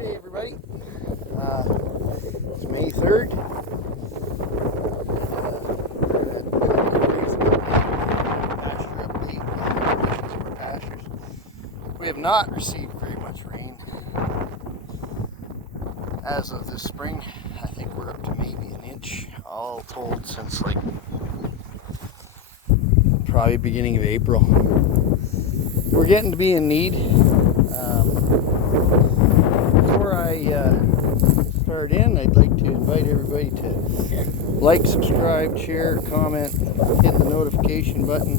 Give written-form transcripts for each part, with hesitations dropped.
Friday, everybody. It's May 3rd. Pasture update. Pastures. We have not received very much rain as of this spring. I think we're up to maybe an inch, all told, since like probably beginning of April. We're getting to be in need. Before I start in, I'd like to invite everybody to like, subscribe, share, comment, hit the notification button.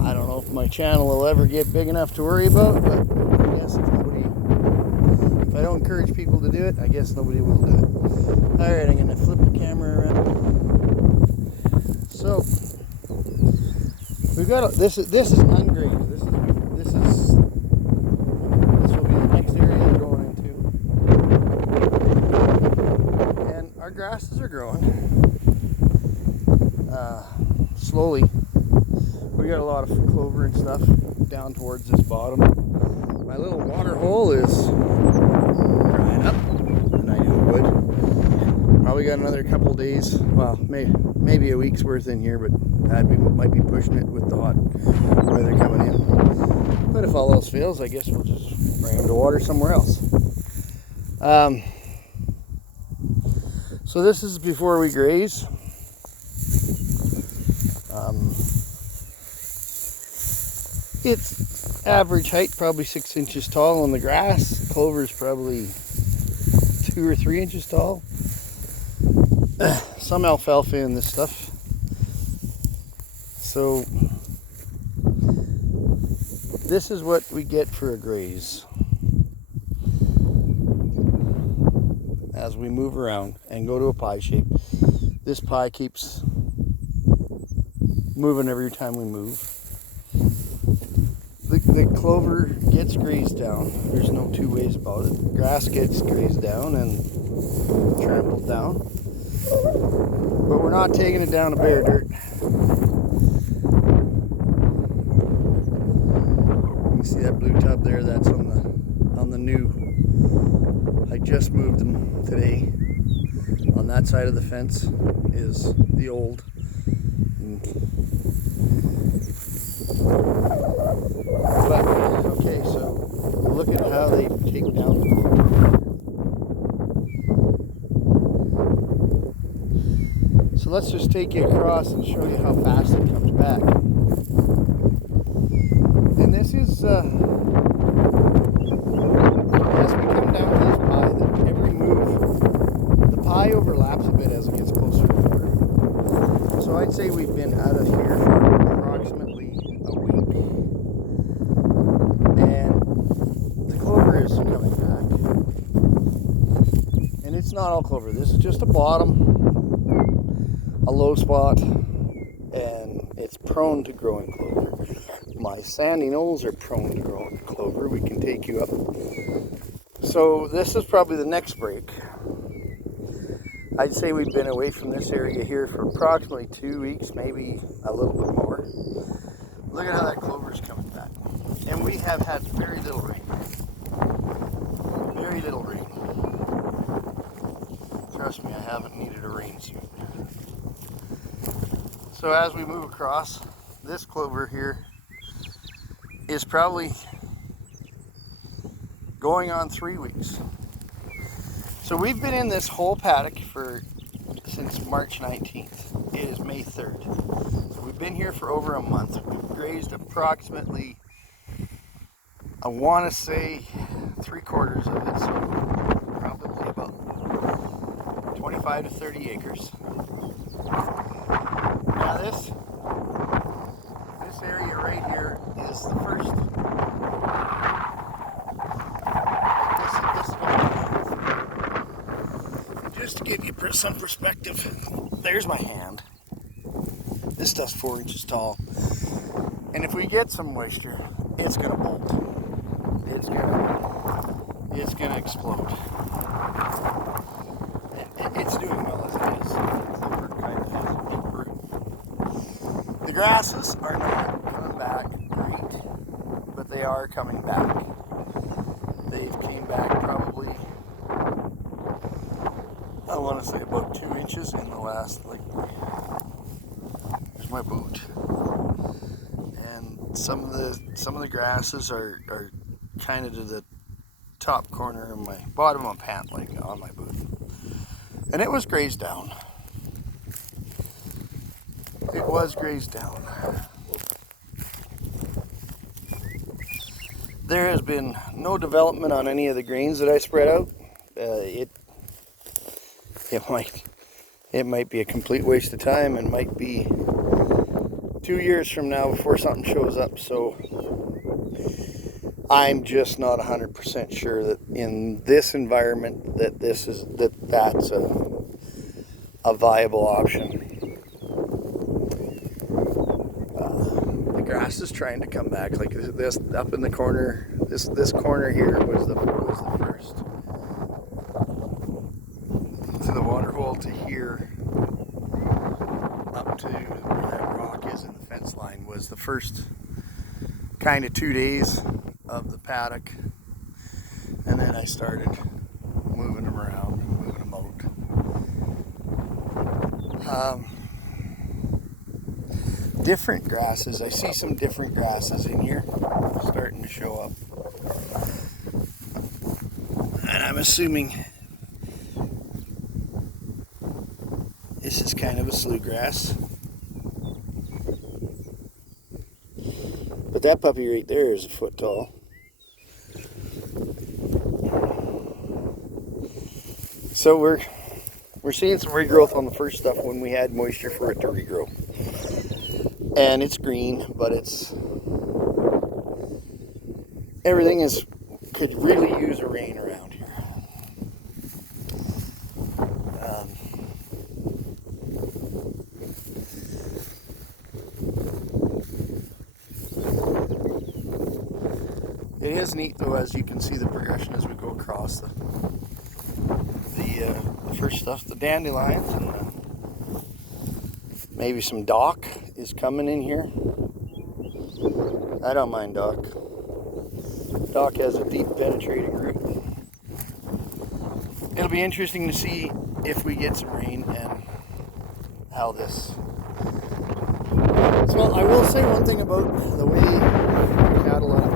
I don't know if my channel will ever get big enough to worry about, but I guess if I don't encourage people to do it, I guess nobody will do it. Alright, I'm going to flip the camera around. So, we've got this is ungraded. This will be the next area we're going into. And our grasses are growing slowly. We got a lot of clover and stuff down towards this bottom. My little water hole is drying up, and I knew it would. Probably got another couple days, well, maybe a week's worth in here, but might be pushing it with the hot weather coming in. But if all else fails, I guess we'll just bring them to water somewhere else. So this is before we graze. It's average height, probably 6 inches tall on the grass. Clover is probably 2 or 3 inches tall. Some alfalfa in this stuff. So this is what we get for a graze as we move around and go to a pie shape. This pie keeps moving every time we move. The clover gets grazed down. There's no two ways about it. The grass gets grazed down and trampled down. But we're not taking it down to bare dirt. You can see that blue tub there. That's on the new. I just moved them today. On that side of the fence is the old. But okay, so look at how they take down the clover. So let's just take you across and show you how fast it comes back. And this is, as we come down to this pie, that every move, the pie overlaps a bit as it gets closer to water. So I'd say we've been out of here for approximately a week. And the clover is coming back. And it's not all clover. This is just a bottom, a low spot, and it's prone to growing clover. My sandy knolls are prone to growing clover. We can take you up. So this is probably the next break. I'd say we've been away from this area here for approximately 2 weeks, maybe a little bit more. Look at how that clover is coming back. And we have had very little rain. Very little rain. Trust me, I haven't needed a rain suit. So as we move across, this clover here is probably going on 3 weeks. So we've been in this whole paddock since March 19th. It is May 3rd. So we've been here for over a month. We've grazed approximately, I want to say 3/4 of it, so probably about 25 to 30 acres. Now this area right here is the first. Just to give you some perspective, there's my hand. This stuff's 4 inches tall. And if we get some moisture, it's gonna bolt. It's gonna explode. It's doing well as it is. Clover kind of has a big root. The grasses are not coming back great, but they they are coming back. They've came back probably, I want to say about 2 inches in the last, like, here's my boot. And some of the grasses are kind of to the top corner of my bottom of my pant leg on my boot. And it was grazed down. It was grazed down. There has been no development on any of the grains that I spread out. It might be a complete waste of time, and might be 2 years from now before something shows up. So I'm just not 100% sure that in this environment that that's a viable option. The grass is trying to come back. Like this up in the corner, this corner here was the first. To the water hole to here, up to where that rock is in the fence line, was the first kind of 2 days of the paddock, and then I started moving them around, moving them out. Different grasses. I see some different grasses in here starting to show up, and I'm assuming this is kind of a slough grass. But that puppy right there is a foot tall. So we're seeing some regrowth on the first stuff when we had moisture for it to regrow. And it's green, but everything could really use a rain around here. It is neat though, as you can see the progression as we go across the first stuff, the dandelions, and maybe some dock is coming in here. I don't mind dock. Dock has a deep penetrating root. It'll be interesting to see if we get some rain and how this. So I will say one thing about the way cattle are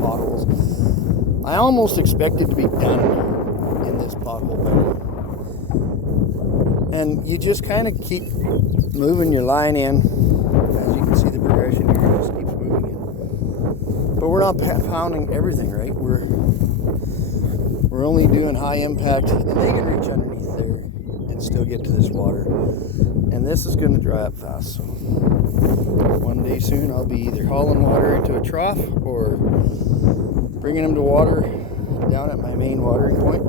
potholes. I almost expected to be done in this pothole bed. And you just kind of keep moving your line in. As you can see, the progression here just keeps moving in. But we're not pounding everything, right? We're only doing high impact, and they can reach underneath there and still get to this water. And this is going to dry up fast. So one day soon, I'll be either hauling water into a trough or bringing them to water down at my main watering point.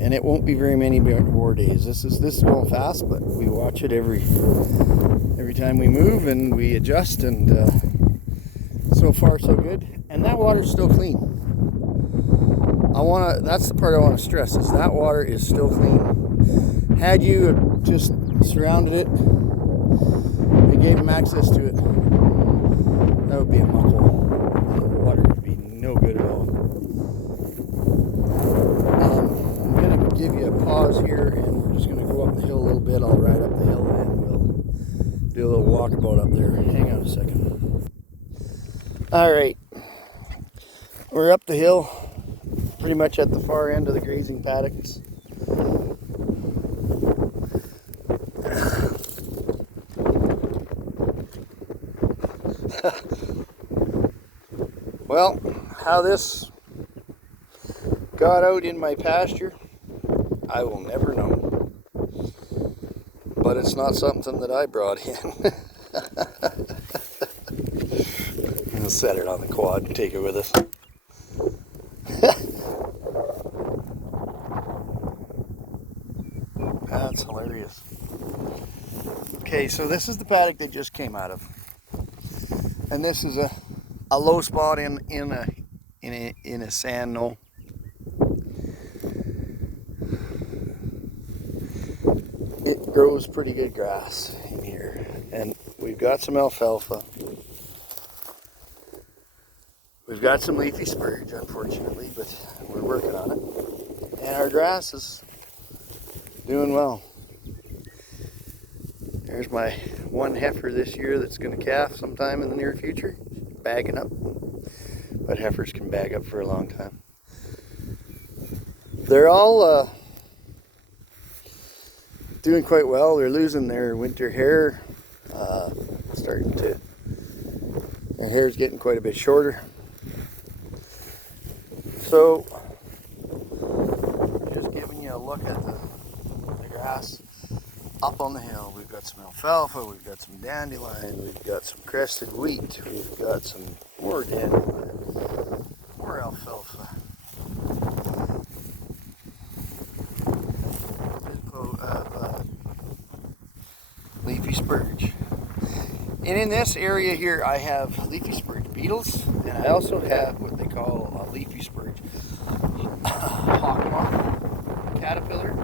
And it won't be very many more days. This is going fast, but we watch it every time we move, and we adjust, and so far so good. And that water's still clean. That's the part I want to stress, is that water is still clean. Had you just surrounded it and gave them access to it, that would be a muck hole. The water would be no good at all. I'm going to give you a pause here, and we're just going to go up the hill a little bit. I'll ride up the hill, and we'll do a little walkabout up there. Hang on a second. All right. We're up the hill, pretty much at the far end of the grazing paddocks. Well, how this got out in my pasture, I will never know. But it's not something that I brought in. I'm going to set it on the quad and take it with us. That's hilarious. Okay, so this is the paddock they just came out of. And this is a low spot in a sand knoll. It grows pretty good grass in here, and we've we've got some alfalfa. We've got some leafy spurge, unfortunately, but we're working on it. And our grass is doing well. There's my one heifer this year that's going to calf sometime in the near future, bagging up. But heifers can bag up for a long time. They're all doing quite well. They're losing their winter hair, their hair's getting quite a bit shorter. So, just giving you a look at the grass up on the hill. We've got some alfalfa, we've got some dandelion, we've got some crested wheat, we've got some more dandelion, more alfalfa. Leafy spurge. And in this area here I have leafy spurge beetles, and I also have what they call a leafy spurge hawk moth caterpillar.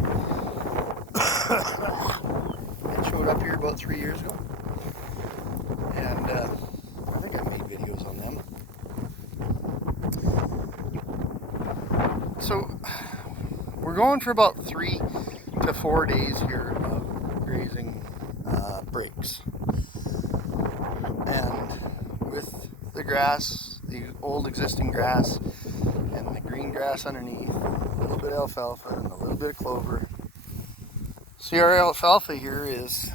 It showed up here about 3 years ago, and I think I made videos on them. So we're going for about 3 to 4 days here of grazing breaks, and with the grass, the old existing grass and the green grass underneath, a little bit of alfalfa and a little bit of clover. See, our alfalfa here is,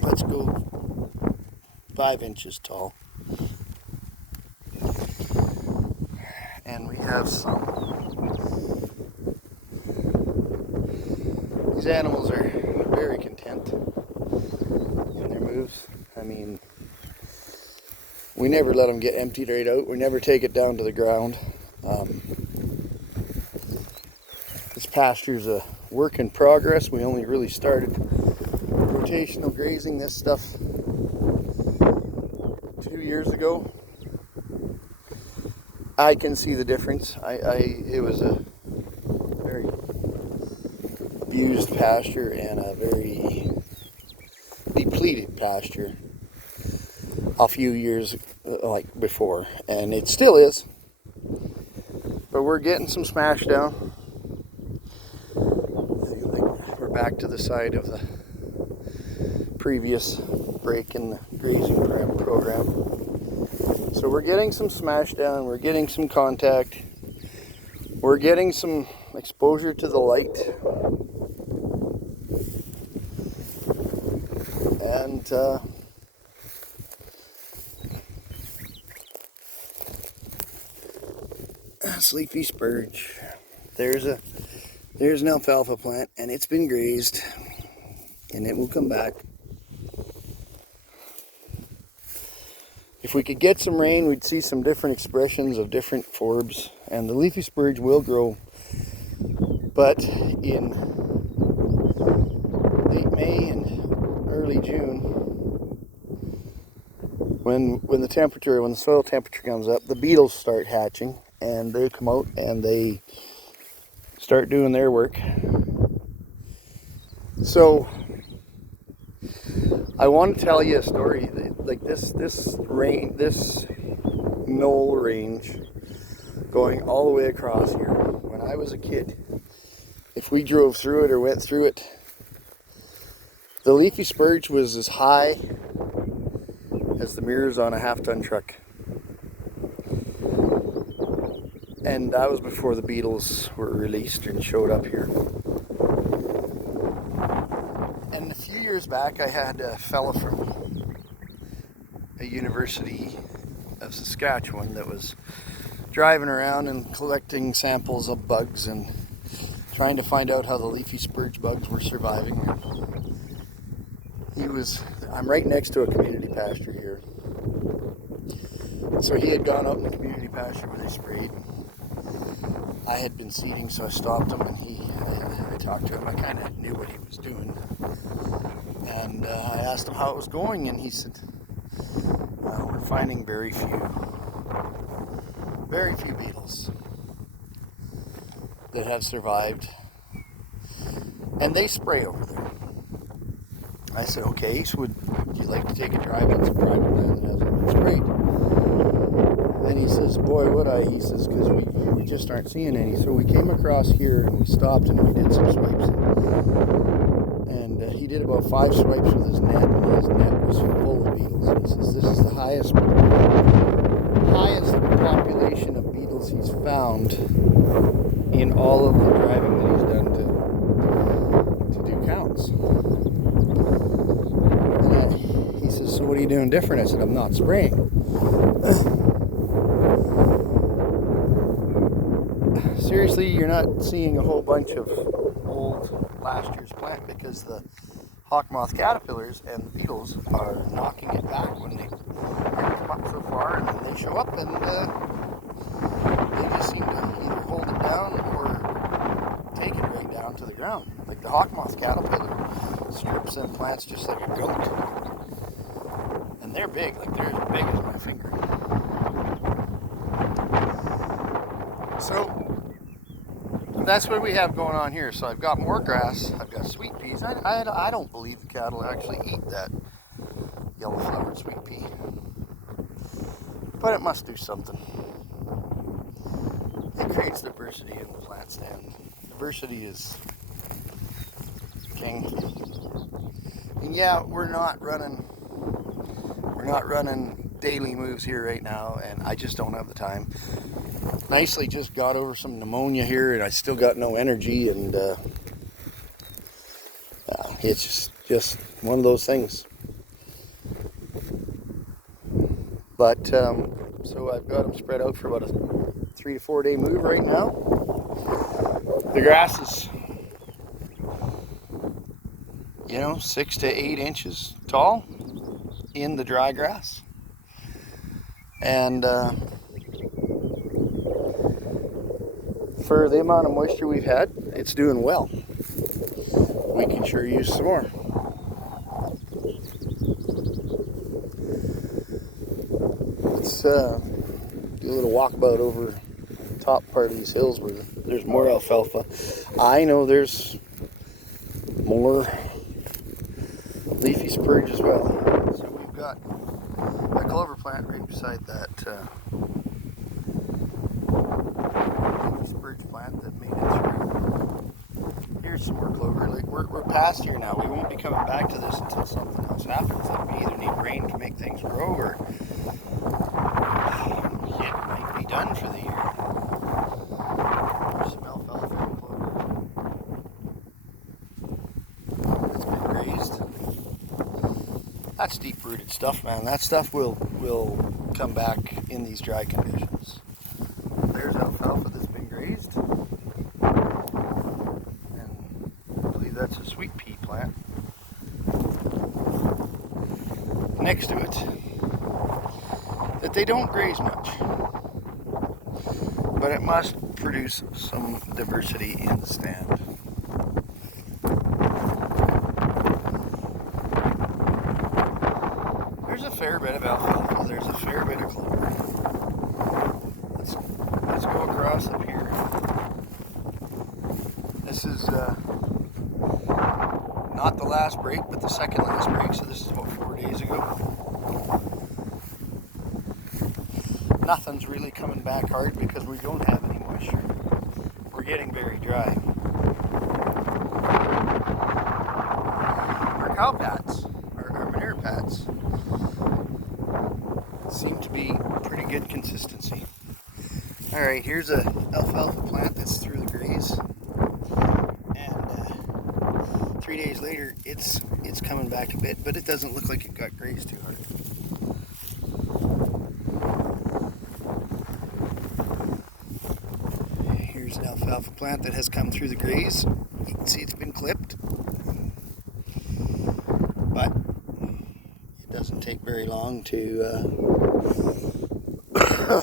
let's go 5 inches tall, and we have these animals are very content in their moves. I mean, we never let them get emptied right out. We never take it down to the ground. This pasture's a work in progress. We only really started rotational grazing this stuff 2 years ago. I can see the difference. It was a very abused pasture and a very depleted pasture a few years like before, and it still is, but we're getting some smash down. We're back to the side of the previous break in the grazing program, so we're getting some smash down, we're getting some contact, we're getting some exposure to the light, and leafy spurge. There's an alfalfa plant, and it's been grazed, and it will come back. If we could get some rain, we'd see some different expressions of different forbs, and the leafy spurge will grow. But in late May and early June, when the soil temperature comes up, the beetles start hatching, and they come out and they start doing their work. So I want to tell you a story. Like this knoll range going all the way across here. When I was a kid, if we drove through it or went through it, the leafy spurge was as high as the mirrors on a half-ton truck. And that was before the beetles were released and showed up here. And a few years back, I had a fella from a university of Saskatchewan that was driving around and collecting samples of bugs and trying to find out how the leafy spurge bugs were surviving. I'm right next to a community pasture here. So he had gone out in the community pasture where they sprayed. I had been seeding, so I stopped him, and I talked to him. I kind of knew what he was doing, and I asked him how it was going, and he said, we're finding very few beetles that have survived, and they spray over there. I said, okay, so would you like to take a drive on some private land that hasn't been sprayed? And he says, boy, would I? He says, because we just aren't seeing any. So we came across here and we stopped and we did some swipes. And he did about 5 swipes with his net, and his net was full of beetles. And he says, this is the highest population of beetles he's found in all of the driving that he's done to do counts. And he says, so what are you doing different? I said, I'm not spraying. Seriously, you're not seeing a whole bunch of old last year's plant because the hawk moth caterpillars and the beetles are knocking it back when they come up so far, and then they show up and they just seem to either hold it down or take it right down to the ground. Like the hawk moth caterpillar strips them plants just like a goat. And they're big, like they're as big as my finger. So that's what we have going on here. So I've got more grass, I've got sweet peas. I don't believe the cattle actually eat that yellow flowered sweet pea. But it must do something. It creates diversity in the plant stand. Diversity is king. And yeah, we're not running daily moves here right now, and I just don't have the time. Nicely just got over some pneumonia here, and I still got no energy, and it's just one of those things. But so I've got them spread out for about a 3 to 4 day move right now. The grass is, 6 to 8 inches tall in the dry grass, and for the amount of moisture we've had, it's doing well. We can sure use some more. Let's do a little walkabout over the top part of these hills where there's more alfalfa. I know there's more leafy spurge as well. So we've got a clover plant right beside that spurge plant that made it through. Here's some more clover. Like we're past here now. We won't be coming back to this until something else happens. Like we either need rain to make things grow, or it might be done for the year. There's some alfalfa and clover that's been grazed. That's deep-rooted stuff, man. That stuff will come back in these dry conditions. There's alfalfa that's been grazed, and I believe that's a sweet pea plant next to it that they don't graze much, but it must produce some diversity in the stand. There's a fair bit of alfalfa, there's a fair bit of clover. Let's go across up here. This is not the last break, but the second last break, so this is about 4 days ago. Nothing's really coming back hard because we don't have any moisture. We're getting very dry. Our cow pats, our manure pats, seem to be pretty good consistency. Alright, here's a alfalfa plant that's through the graze, and 3 days later it's coming back a bit, but it doesn't look like it got grazed too hard. Here's an alfalfa plant that has come through the graze. You can see it's been clipped, but it doesn't take very long to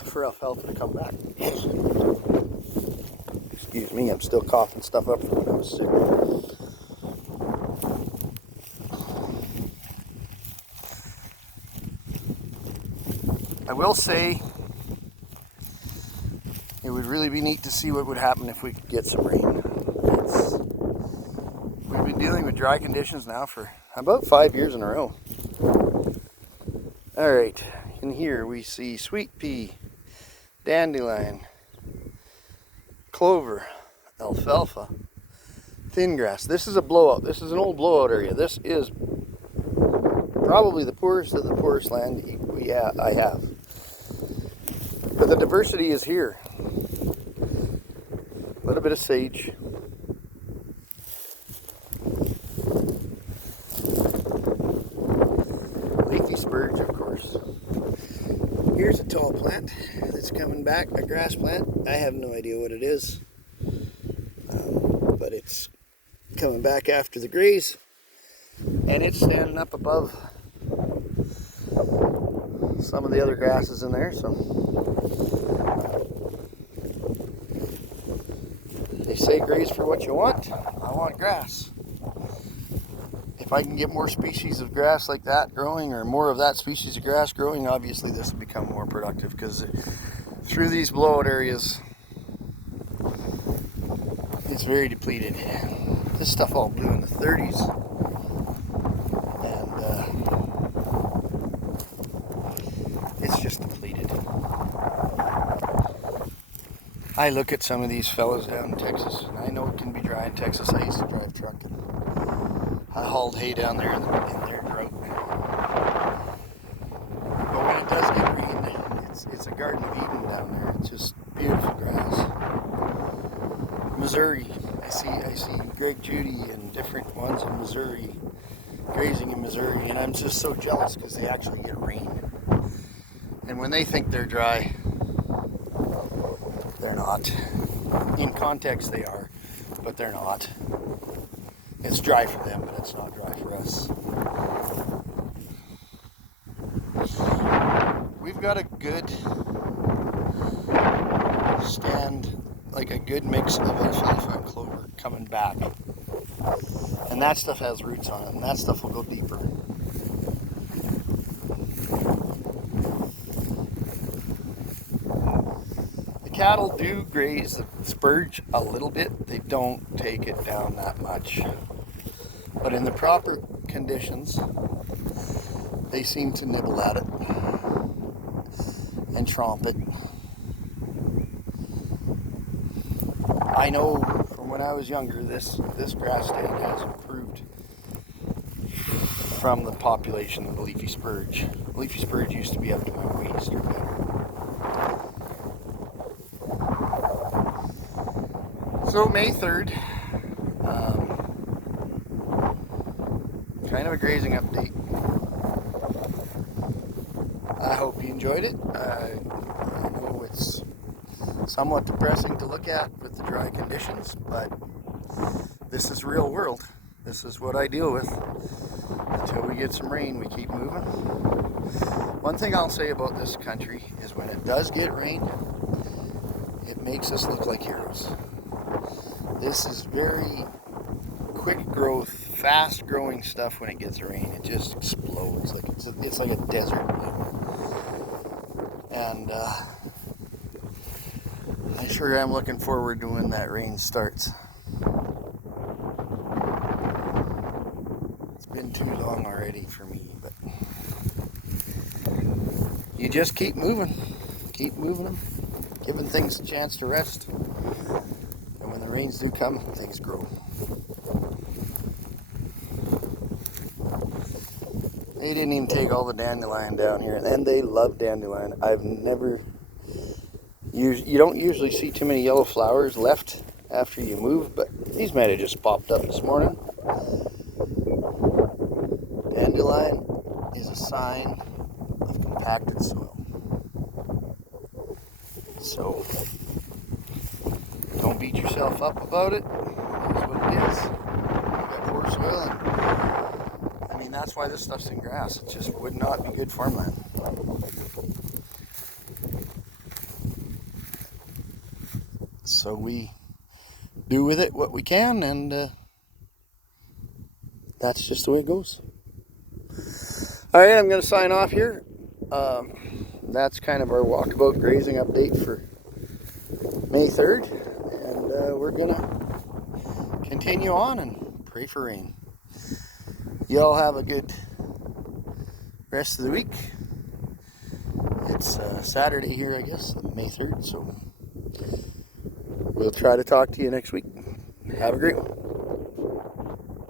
for alfalfa to come back. Excuse me, I'm still coughing stuff up from when I was sick. I will say it would really be neat to see what would happen if we could get some rain. We've been dealing with with dry conditions now for about 5 years in a row. Alright, in here we see sweet pea, dandelion, clover, alfalfa, thin grass. This is a blowout. This is an old blowout area. This is probably the poorest of the poorest land I have. But the diversity is here. A little bit of sage. Leafy spurge, of course. Here's a tall plant that's coming back, a grass plant. I have no idea what it is. But it's coming back after the graze. And it's standing up above some of the other grasses in there, so they say graze for what you want. I want grass. If I can get more species of grass like that growing, or more of that species of grass growing, obviously this will become more productive, because through these blowout areas it's very depleted. This stuff all blew in the 30s. It's just depleted. I look at some of these fellas down in Texas, and I know it can be dry in Texas. I used to drive truck, and I hauled hay down there in their drought. But when it does get rain, it's a Garden of Eden down there. It's just beautiful grass. Missouri, I see Greg Judy and different ones in Missouri, grazing in Missouri, and I'm just so jealous because they actually get rain. And when they think they're dry, they're not. In context they are, but they're not. It's dry for them, but it's not dry for us. We've got a good stand, like a good mix of alfalfa and clover coming back. And that stuff has roots on it, and that stuff will go deeper. Cattle do graze the spurge a little bit. They don't take it down that much. But in the proper conditions, they seem to nibble at it and tromp it. I know from when I was younger, this grass stand has improved from the population of the leafy spurge. The leafy spurge used to be up to my waist or better. So May 3rd, kind of a grazing update. I hope you enjoyed it. I know it's somewhat depressing to look at with the dry conditions, but this is real world. This is what I deal with. Until we get some rain, we keep moving. One thing I'll say about this country is when it does get rain, it makes us look like heroes. This is very quick growth, fast growing stuff. When it gets rain, it just explodes. Like it's like a desert. And I sure am looking forward to when that rain starts. It's been too long already for me, but you just keep moving them, giving things a chance to rest. And when the rains do come, things grow. They didn't even take all the dandelion down here, and they love dandelion. I've never used, you don't usually see too many yellow flowers left after you move, but these might have just popped up this morning. Dandelion is a sign of compacted soil. So don't beat yourself up about it. It's what it is. You've got poor soil, and I mean, that's why this stuff's in grass. It just would not be good farmland. So we do with it what we can, and that's just the way it goes. Alright, I'm going to sign off here. That's kind of our walkabout grazing update for May 3rd. And we're going to continue on and pray for rain. y'all have a good rest of the week. It's Saturday here, I guess, May 3rd, so we'll try to talk to you next week. Have a great one.